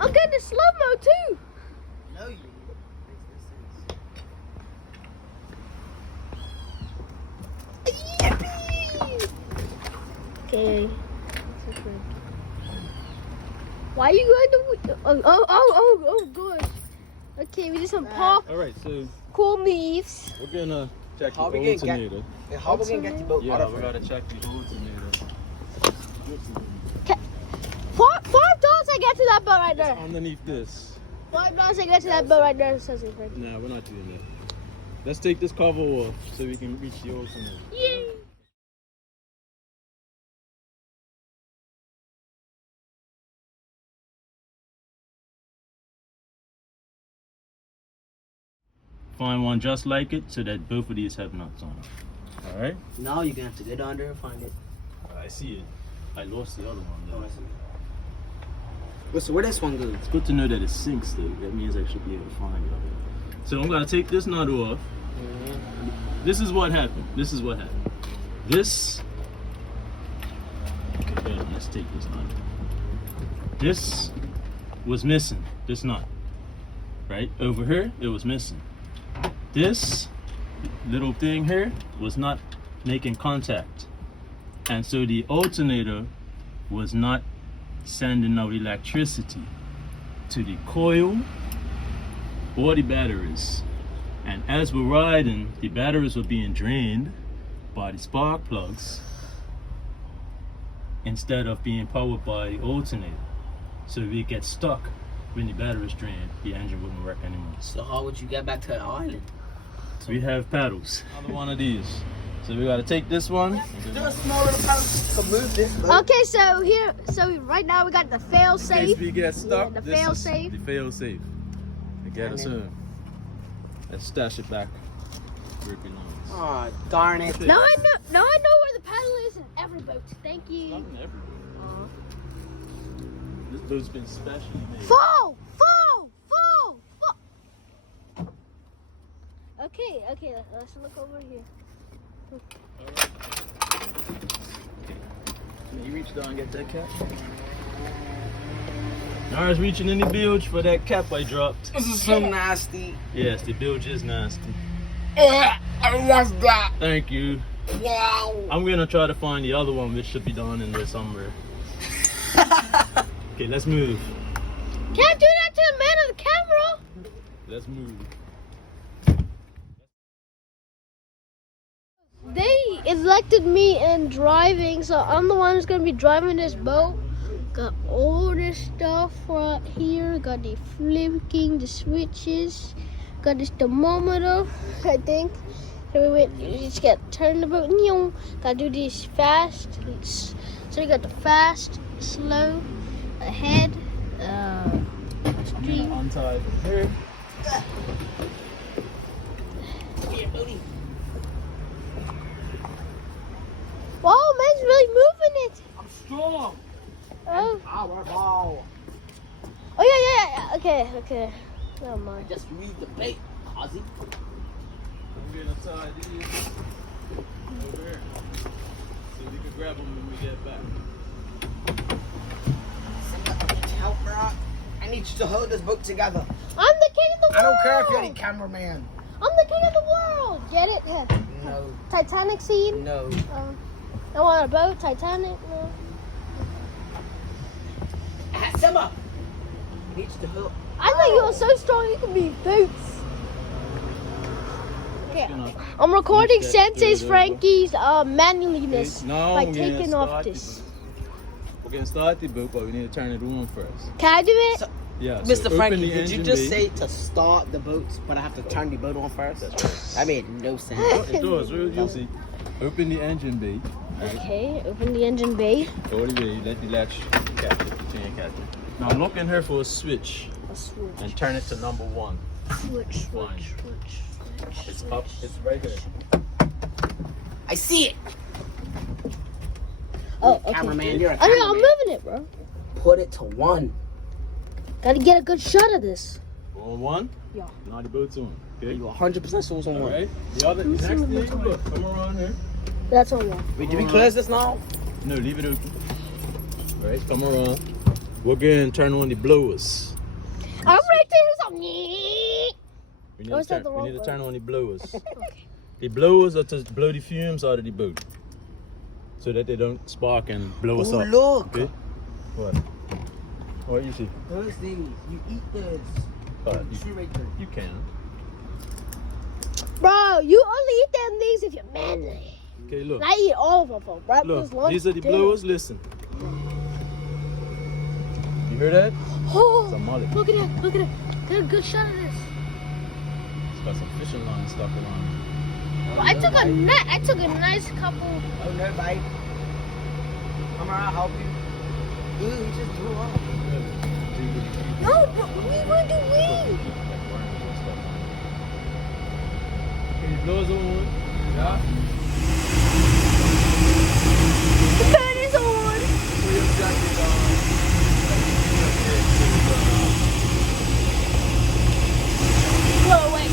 I'm getting the slow-mo too. No, you. Yippee! Okay. Why are you going to? Oh, gosh. Okay, we did some pop. All right, so Cool leaves. we're gonna check the How we gonna get- alternator. How we gonna get the boat out Yeah, of we here? gotta check the alternator. $5 I get to that boat right It's there. underneath this. $5 I get to that boat right there. Says it, Frank. Nah, we're not doing that. Let's take this cover off so we can reach the alternator. Yay! Find one just like it so that both of these have nuts on it. All right. Now you're gonna have to get under and find it. I see it. I lost the other one though. Wait, so where this one goes? It's good to know that it sinks though. That means I should be able to find it. So I'm gonna take this nut off. This is what happened. This is what happened. This. Okay, let's take this nut. This was missing. This nut. Right over here, it was missing. This little thing here was not making contact, and so the alternator was not sending out electricity to the coil or the batteries. And as we're riding, the batteries were being drained by the spark plugs instead of being powered by the alternator. So we get stuck when the batteries drained, the engine wouldn't work anymore. So how would you get back to the island? So we have paddles. Another one of these. So we gotta take this one. Do a small little paddle to move this boat. Okay, so right now we got the fail In case safe. we get stuck, the this fail is safe. The fail safe. To get us in. Let's stash it back. Working on this. Aw, darn it. Now I know where the paddle is in every boat. Thank you. Nothing everywhere. This boat's been specially made. Fall! Okay, let's look over here. Can you reach down and get that cap? Nara's reaching in the bilge for that cap I dropped. This is so nasty. Yes, the bilge is nasty. I love that. Thank you. Wow. I'm gonna try to find the other one, which should be down in there somewhere. Okay, let's move. Can't do that to the man of the camera. Let's move. They elected me in driving, so I'm the one who's gonna be driving this boat. Got all this stuff right here. Got the flicking, the switches. Got this thermometer, I think. So we just got to turn the boat. Gotta do these fast. So you got the fast, slow, ahead, stream. Untie the hair. Yeah, buddy. Whoa, man's really moving it. I'm strong. Oh, Powerball. yeah. Okay. Never mind. Just read the bait, Ozzy. I'm gonna tie these over here so we can grab them when we get back. Help, bro. I need you to hold this boat together. I'm the king of the world. I don't care if you're the cameraman. I'm the king of the world. Get it? No. Titanic scene. No. I want a boat. Titanic. No. Simba. I need you to hold. I thought you were so strong you could be boots. Okay, I'm recording Sensei's Frankie's manliness No, by we're gonna taking off start this. the boat. We're gonna start the boat, but we need to turn it on first. Can I do it? So- Yeah. Mr. open Frankie, the did you engine just bay. say to start the boats, but I have to turn the boat on first? That's right. That made no sense. Oh, it does. You'll see. Open the engine bay. Okay, open the engine bay. All the way. Let the latch catch it. The chain catch it. Now look in here for a switch A switch. and turn it to number 1. Switch. Fine. Switch. It's up. It's right here. I see it. Oh, okay. Cameraman, you're a I know, I'm cameraman. moving it, bro. Put it to 1. Gotta get a good shot of this. On 1. Yeah. Now the boat's on. Okay. You 100% source on All 1. right. The other next thing. Look. Come around here. That's on one. Wait, did we close this now? No, leave it open. All right. Come around. We're going to turn on the blowers. I'm right there. Something. We need, Oh, to, is that turn, the we need wrong to turn on the blowers. Okay. The blowers are to blow the fumes out of the boat so that they don't spark and blow us Oh, up. look. Okay? What? What you see? Those things. You eat those. What? Tree right there. You can. Bro, you only eat them things if you're manly. Okay, look. And I eat all of them for breakfast, Look, lunch, these are the dinner. blowers. Listen. You hear that? Oh, It's a mullet. look at it. Look at it. Get a good shot of this. It's got some fishing line stuck around it. Well, I took a net. I took a nice couple. Oh, no bite. Come around, I'll help you. Ooh, he just drew off. No, bro, we want to win. Okay, the blowers are on. Yeah. The fan is on. Put your jacket on. Blow away.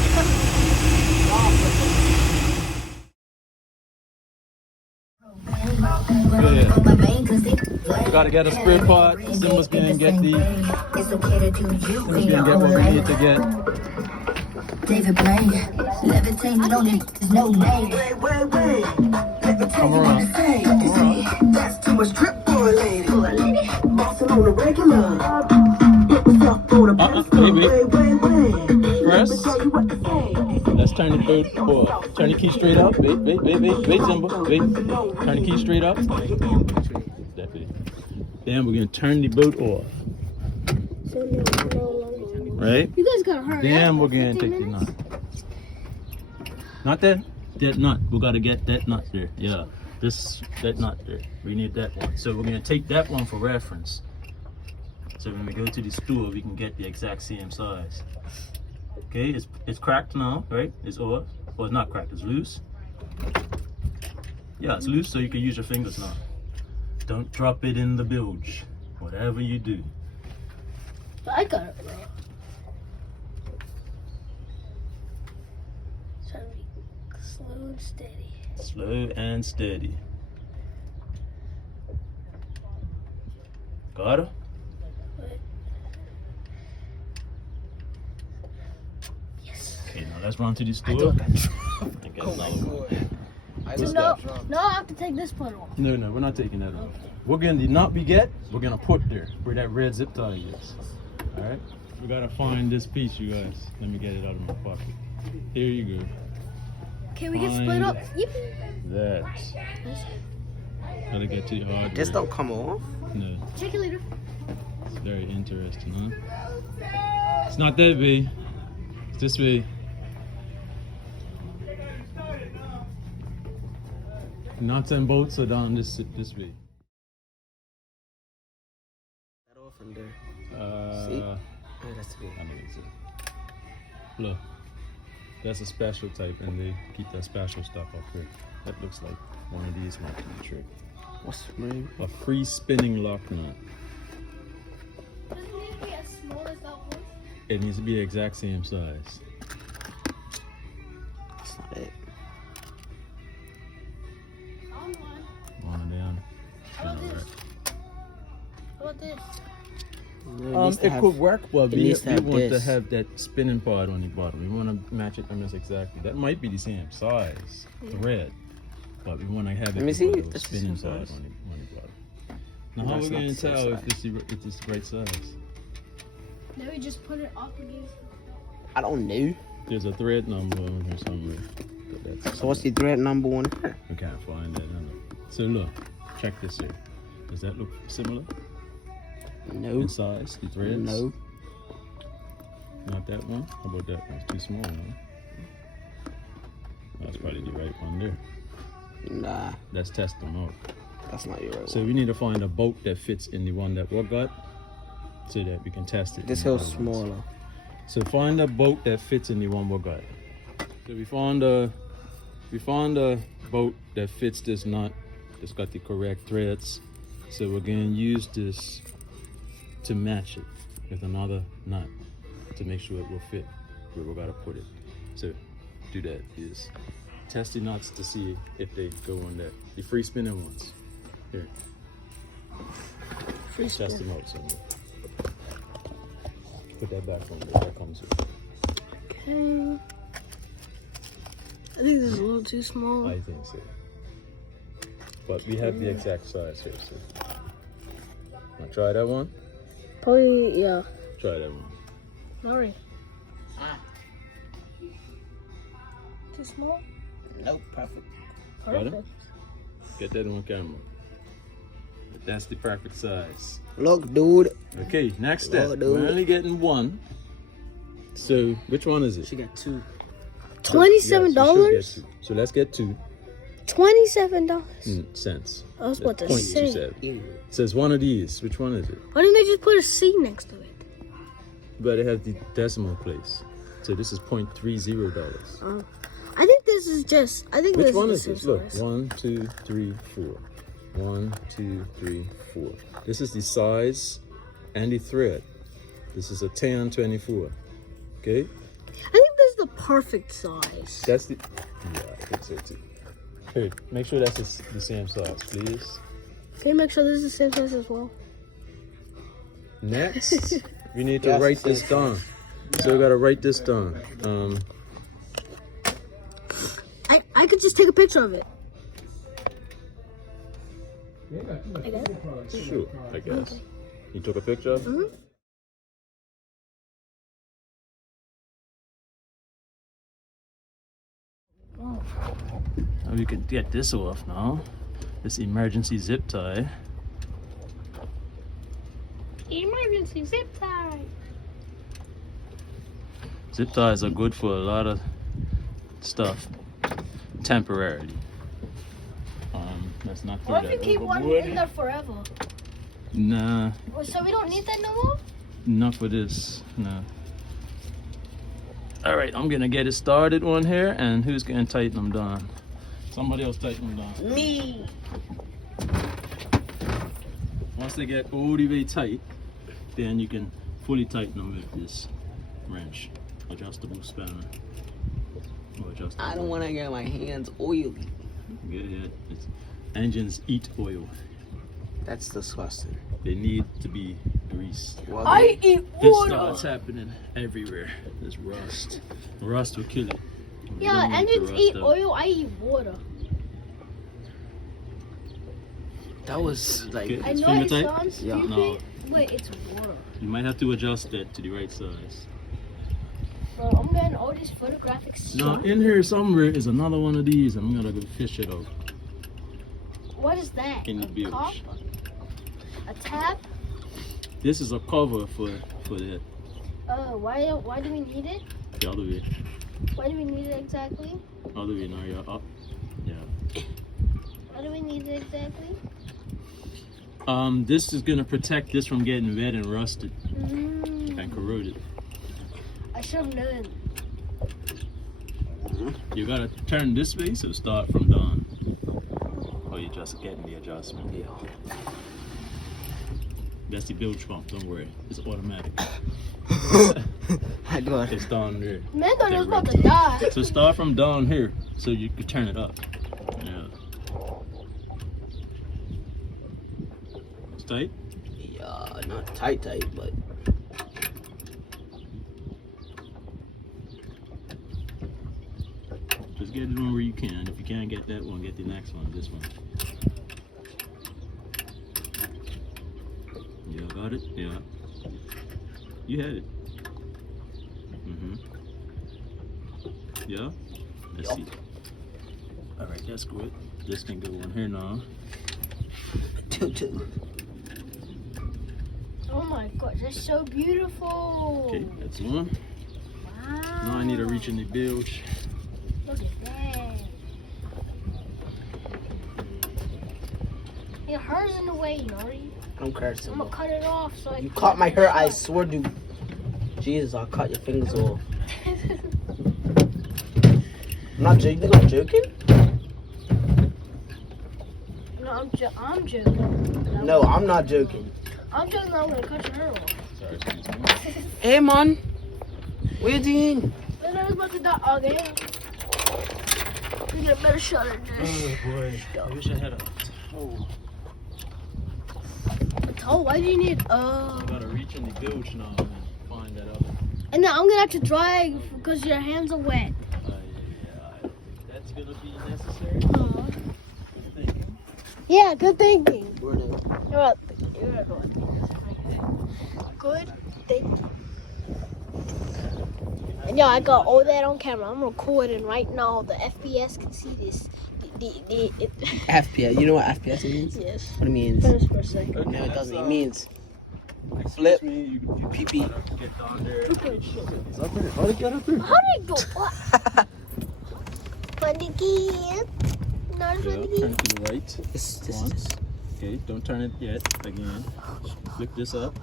We gotta get a spare part. Simba's gonna get the. Simba's gonna get what we need to get. David Blaine, levitating on it, there's no name. Come around. That's too much drip for a lady. Bossing on the regular. Press. Let's turn the boat off. Turn the key straight up. Wait, Simba. Wait. Turn the key straight up. Definitely. Then we're gonna turn the boat off. Right? You guys gotta hurry Then up. we're gonna 15 take the minutes. nut. Not that nut. We gotta get that nut there. Yeah. That nut there. We need that one. So we're gonna take that one for reference. So when we go to the store, we can get the exact same size. Okay, it's cracked now, right? It's off. Well, it's not cracked, it's loose. Yeah, it's loose, so you can use your fingers now. Don't drop it in the bilge. Whatever you do. I got it, bro. Try to be slow and steady. Slow and steady. Got her? Wait. Yes. Okay, now let's run to the I store. thought that and get Oh my another one. god. I So just no, got dropped. no, I have to take this part off. No, we're not taking that off. Okay. We're gonna the knot we get, we're gonna put there where that red zip tie is. Alright? We gotta find this piece, you guys. Let me get it out of my pocket. Here you go. Can we get split up? Find- Yippee. That. Gotta get to the hardware. This don't come off? No, Check it later. it's very interesting, huh? It's not that way. It's this way. Nuts and bolts are down this way. That off from there. See? Oh, that's good. I mean, it's a, look, that's a special type, and they keep that special stuff up here. That looks like one of these might be the trick. What's the name? A free spinning lock nut. Does it need to be as small as that one? It needs to be the exact same size. That's not it. On one. One of them. How about this? How about this? It could work, but we needs to have want to this. have that spinning part on the bottom. We want to match it almost exactly. That might be the same size, thread, but we want to have it Let me with see. a little This is spinning the part size. on the bottom. Now, how That's we not going the to same tell if size. it's the right size? Then we just put it up against. I don't know. There's a thread number on here somewhere. But that's So what's the thread number one? We can't find that. So look, check this here. Does that look similar No. in size? The threads? No. Not that one? How about that one? It's too small, huh? That's probably the right one there. Nah, Let's test them out. that's not your right So one. we need to find a bolt that fits in the one that we got so that we can test it. This in the hill's other ones. smaller. So find a bolt that fits in the one we got. So we found a bolt that fits this nut. It's got the correct threads. So we're going to use this to match it with another nut to make sure it will fit where we gotta put it. So do that is test the nuts to see if they go on that. The free spinning ones. Here. Free Test them out somewhere. Put that back on there. That comes with. Okay. I think this is a little too small. I think so. But we have the exact size here, so. Wanna try that one? Probably, yeah. Try that one. Alright. Too small? Nope, perfect. Got it? Perfect. Get that on camera. That's the perfect size. Look, dude. Okay, next step. Oh, dude. We're only getting one. So, which one is it? She got 2. $27? Yes, we should get two. So let's get 2 $27? cents. I was about to Point say. 27. It says one of these. Which one is it? Why didn't they just put a C next to it? But it has the decimal place. So this is $0.30. I think this is just. I think Which this one is is the this? same Look, size. 1, 2, 3, 4. 1, 2, 3, 4. This is the size and the thread. This is a 1024. Okay? I think this is the perfect size. That's the. Yeah, I think so too. Hey, make sure that's the same size, please. Can you make sure this is the same size as well? Next, we need to Yes, write this yes. down. So we gotta write this down. I could just take a picture of it. Sure, I guess. You took a picture of it? Mhm. Now we can get this off now. This emergency zip tie. Emergency zip tie. Zip ties are good for a lot of stuff temporarily. Let's not throw What if you that keep one overboard. in there forever? Nah, So we don't need that no more? not for this. No. All right, I'm gonna get it started on here, and who's gonna tighten them down? Somebody else tighten them down. Me. Once they get all the way tight, then you can fully tighten them with this wrench, adjustable spanner. Or adjustable. I don't want to get my hands oily. Go ahead. Engines eat oil. That's disgusting. They need to be greased. Well, I eat This water. starts happening everywhere. This rust. Rust will kill it. You Yeah, don't need to engines rust eat out. oil. I eat water. that was like. Okay. I It's know finger it tight? sounds Yeah. stupid, No. but it's water. You might have to adjust that to the right size. Bro, I'm getting all these photographic Now, stuff. in here somewhere is another one of these. I'm gonna go fish it out. What is that? In the A bilge. cup? A tap? This is a cover for that. Why do we need it? The other way. Why do we need it exactly? Other way, now you're up. Yeah. Why do we need it exactly? This is gonna protect this from getting wet and rusted and corroded. I should have known. You gotta turn this way, so start from down. Oh, you're just getting the adjustment. Yeah. That's the bilge pump, don't worry. It's automatic. I do it. It's down there. Man thought I was about to die. So start from down here, so you can turn it up. Yeah. It's tight? Yeah, not tight, but. Just get it on where you can. If you can't get that one, get the next one, this one. Yeah, got it? Yeah. You had it. Yeah? Let's see. Alright, that's good. This can go on here now. Two. Oh my gosh, that's so beautiful. Okay, that's one. Wow. Now I need to reach in the bilge. Look at that. Your hair's in the way, Nori. I'm cursing. I'm gonna cut it off so I You can caught my hair, I cut. swear, dude. Jesus, I'll cut your fingers off. I'm not joking. You not joking? No, I'm joking. No, I'm not joking. I'm joking that I'm gonna cut your hair off. Sorry, excuse me. Hey, man. What you doing? Then I was about to die again. We get a better shot at this. Boy, I wish I had a toe. Oh, why do you need I gotta reach in the bilge now and find that out. And then I'm gonna have to dry because your hands are wet. Yeah. That's gonna be necessary. Good thinking. Yeah, good thinking. We're in Good thinking. And yo, I got all that on camera. I'm recording right now. The FPS can see this. FPS. You know what FPS means? Yes. What it means? Frames per second. No, it doesn't. It means Excuse flip. me, you Pee pee. get down there. Okay, shit. It's up there. How did it get up there? How did it go? What? Funny kid. Not Yeah, funny turn kid. it to the right. This. Once. Okay, don't turn it yet. Again. Flip this up.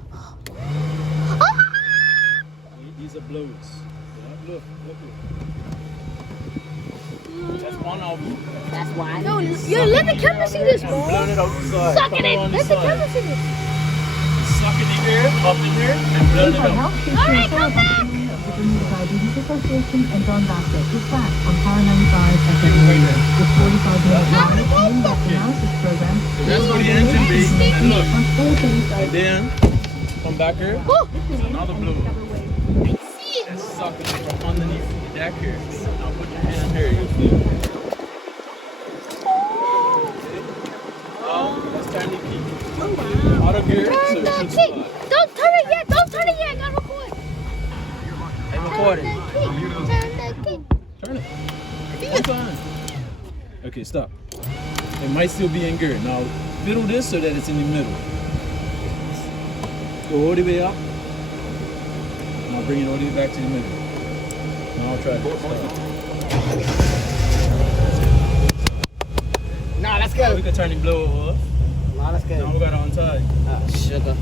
These are blows. Yeah, look. That's one of them. That's why. No, yo, let the camera see this, bro. Blow it outside. Suck it in. Let the camera see this. Suck it in here, up in here, and blow it out. Alright, come back. Diabetes Association and John Bassett is back on Power 95 FM Radio with 45-minute live and in-depth analysis program. So that's where the engine be. And look, On all things and then come back here. Oh, Another blow. I see it. And suck it from underneath the deck here. Now put your hand here. You feel. That's turn the key. Out of gear, so Turn it the should key. start. Don't turn it yet. Don't turn it yet. I gotta record. I'm recording. Turn the key. Turn it. One time. Okay, stop. It might still be in gear. Now, fiddle this so that it's in the middle. Go all the way up. Now bring it all the way back to the middle. Now I'll try to start. Nah, that's We good. can turn the blower off. Nah, that's good. Now we gotta untie. Sugar.